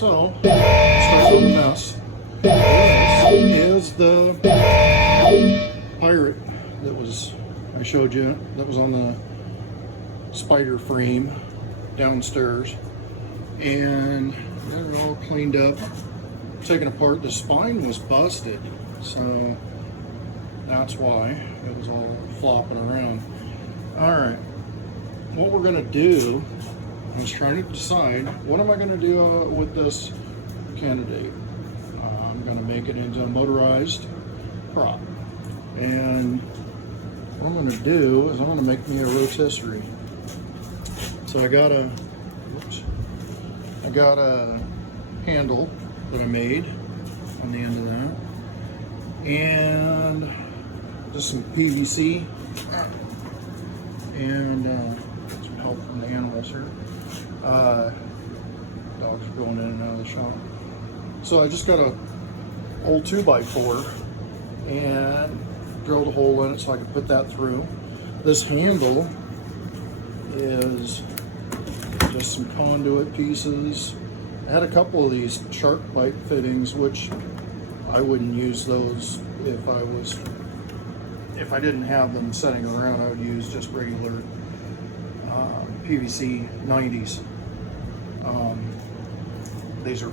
So, start with the mess. This is the pirate that I showed you, that was on the spider frame downstairs. And they're all cleaned up, taken apart. The spine was busted, so that's why it was all flopping around. All right, what we're gonna do, I was trying to decide, what am I gonna do with this candidate? I'm gonna make it into a motorized prop. And what I'm gonna do is I'm gonna make me a rotisserie. So I got a handle that I made on the end of that, and just some PVC, and some help from the animals here. Dogs are going in and out of the shop. So I just got a old 2x4 and drilled a hole in it so I could put that through. This handle is just some conduit pieces. I had a couple of these shark bite fittings, which I wouldn't use those if I didn't have them setting around. I would use just regular PVC 90s. These are,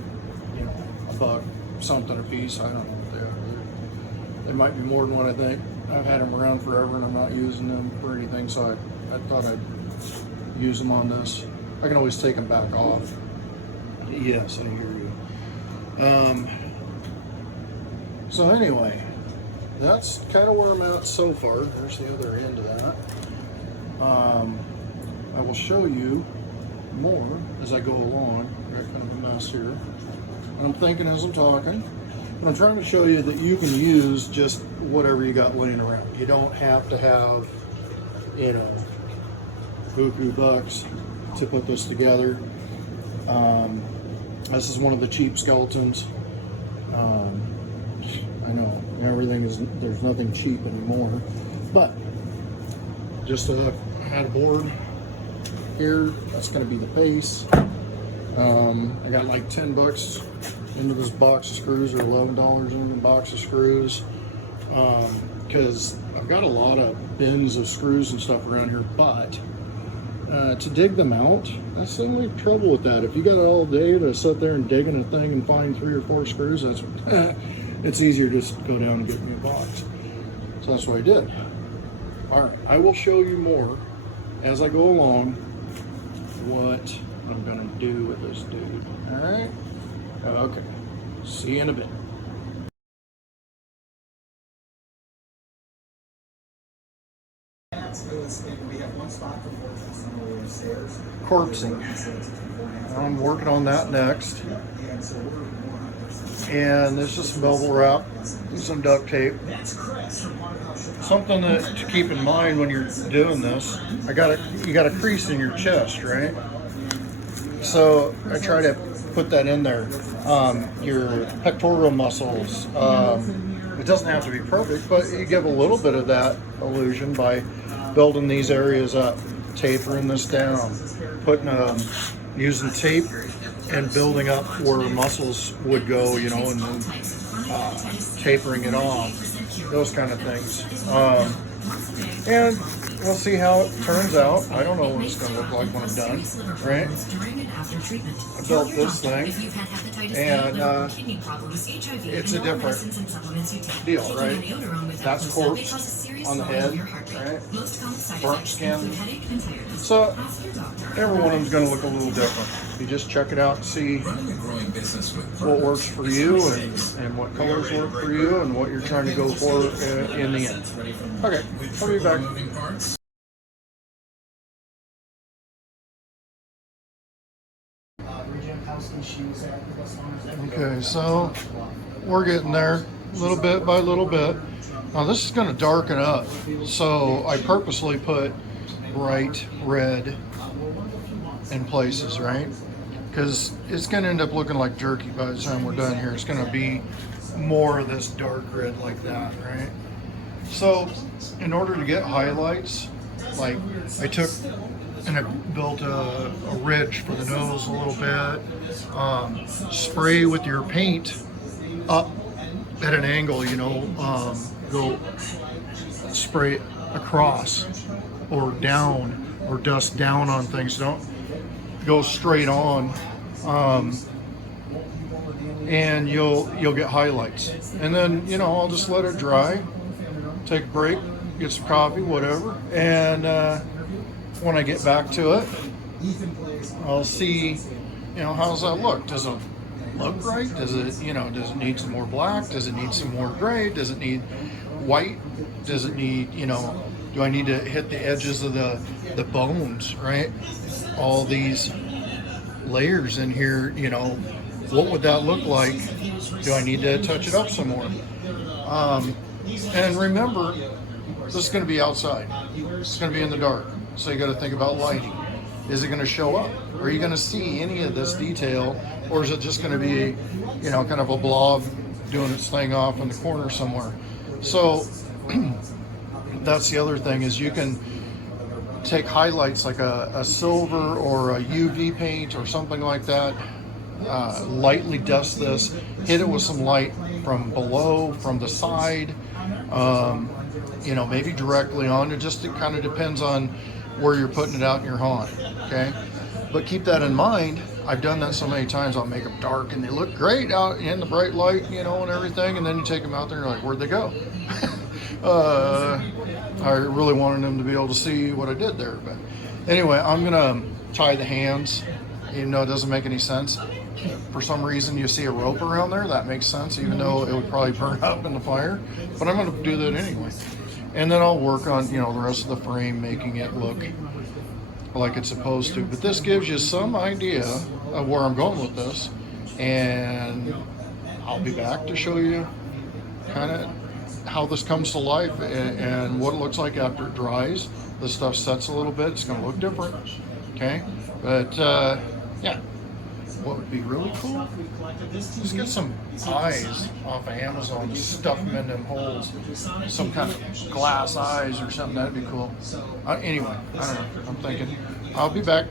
$1 something a piece. I don't know what they are. They might be more than what I think. I've had them around forever and I'm not using them for anything, so I thought I'd use them on this. I can always take them back off. Yes, I hear you. So anyway, that's kind of where I'm at so far. There's the other end of that. I will show you more as I go along. I've got kind of a mess here. I'm thinking as I'm talking, but I'm trying to show you that you can use just whatever you got laying around. You don't have to have, buku bucks to put this together. This is one of the cheap skeletons. I know there's nothing cheap anymore, but just I had a board here. That's going to be the base. I got like $10 into this box of screws, or $11 into the box of screws, because I've got a lot of bins of screws and stuff around here, but to dig them out, that's the only trouble with that. If you got all day to sit there and dig in a thing and find 3 or 4 screws, it's easier to just go down and get me a box. So that's what I did. All right, I will show you more as I go along what I'm gonna do with this dude. All right, okay, see you in a bit. Corpsing. I'm working on that next. And there's just some bubble wrap and some duct tape. Something to keep in mind when you're doing this, you got a crease in your chest, right? So I try to put that in there. Your pectoral muscles. It doesn't have to be perfect, but you give a little bit of that illusion by building these areas up, tapering this down, using tape and building up where muscles would go, and then tapering it off, those kind of things. And we'll see how it turns out. I don't know what it's going to look like when I'm done, right? I built this thing, and it's a different deal, right? That's corpse on the head, right? Burnt skin. So every one of them's going to look a little different. You just check it out and see what works for you and what colors work for you and what you're trying to go for in the end. Okay, I'll be back. Okay, so we're getting there little bit by little bit. Now this is going to darken up, so I purposely put bright red in places, right? Because it's going to end up looking like jerky by the time we're done here. It's going to be more of this dark red like that, right? So in order to get highlights, like I took and I built a ridge for the nose a little bit. Spray with your paint up at an angle, you know, go spray across or down, or dust down on things. Don't go straight on, and you'll get highlights. And then, you know, I'll just let it dry, take a break, get some coffee, whatever, and when I get back to it, I'll see, you know, how's that look? Does it look right? Does it, you know, does it need some more black? Does it need some more gray? Does it need white? Does it need, you know, do I need to hit the edges of the bones, right? All these layers in here, you know, what would that look like? Do I need to touch it up some more? And remember, this is going to be outside. It's going to be in the dark. So you got to think about lighting. Is it going to show up? Are you going to see any of this detail? Or is it just going to be, you know, kind of a blob doing its thing off in the corner somewhere? So that's the other thing, is you can take highlights like a silver or a UV paint or something like that, lightly dust this, hit it with some light from below, from the side, you know, maybe directly on. It kind of depends on where you're putting it out in your haunt, okay? But keep that in mind. I've done that so many times. I'll make them dark and they look great out in the bright light, you know, and everything, and then you take them out there and you're like, where'd they go? I really wanted them to be able to see what I did there. But anyway, I'm gonna tie the hands, even though it doesn't make any sense. For some reason you see a rope around there, that makes sense, even though it would probably burn up in the fire, but I'm gonna do that anyway. And then I'll work on, you know, the rest of the frame, making it look like it's supposed to. But this gives you some idea of where I'm going with this, and I'll be back to show you kind of how this comes to life and what it looks like after it dries. This stuff sets a little bit, it's going to look different, okay? But yeah, what would be really cool, just get some eyes off of Amazon, stuff them in them holes, some kind of glass eyes or something. That'd be cool. Anyway, I don't know, I'm thinking I'll be back.